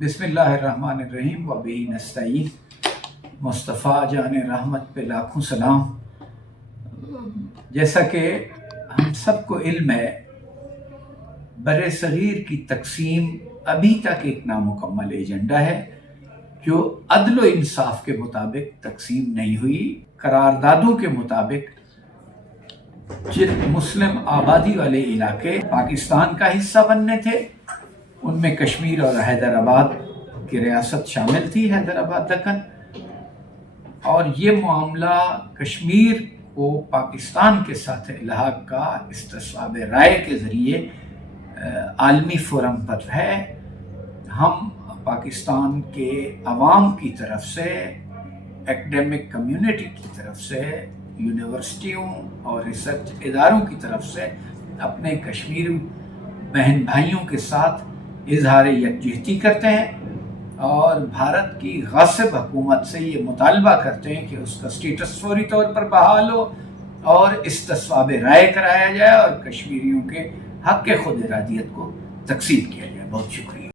بسم اللہ الرحمن الرحیم و بہ نستعین۔ مصطفیٰ جان رحمت پہ لاکھوں سلام۔ جیسا کہ ہم سب کو علم ہے، بر صغیر کی تقسیم ابھی تک ایک نامکمل ایجنڈا ہے جو عدل و انصاف کے مطابق تقسیم نہیں ہوئی۔ قراردادوں کے مطابق جن مسلم آبادی والے علاقے پاکستان کا حصہ بننے تھے، ان میں کشمیر اور حیدرآباد کی ریاست شامل تھی، حیدرآباد دکن، اور یہ معاملہ کشمیر کو پاکستان کے ساتھ الحاق کا استصواب رائے کے ذریعے عالمی فورم پر ہے۔ ہم پاکستان کے عوام کی طرف سے، ایکڈیمک کمیونٹی کی طرف سے، یونیورسٹیوں اور ریسرچ اداروں کی طرف سے اپنے کشمیری بہن بھائیوں کے ساتھ اظہار یکجہتی کرتے ہیں اور بھارت کی غاصب حکومت سے یہ مطالبہ کرتے ہیں کہ اس کا سٹیٹس فوری طور پر بحال ہو اور استصواب رائے کرایا جائے اور کشمیریوں کے حق خود ارادیت کو تقسیم کیا جائے۔ بہت شکریہ۔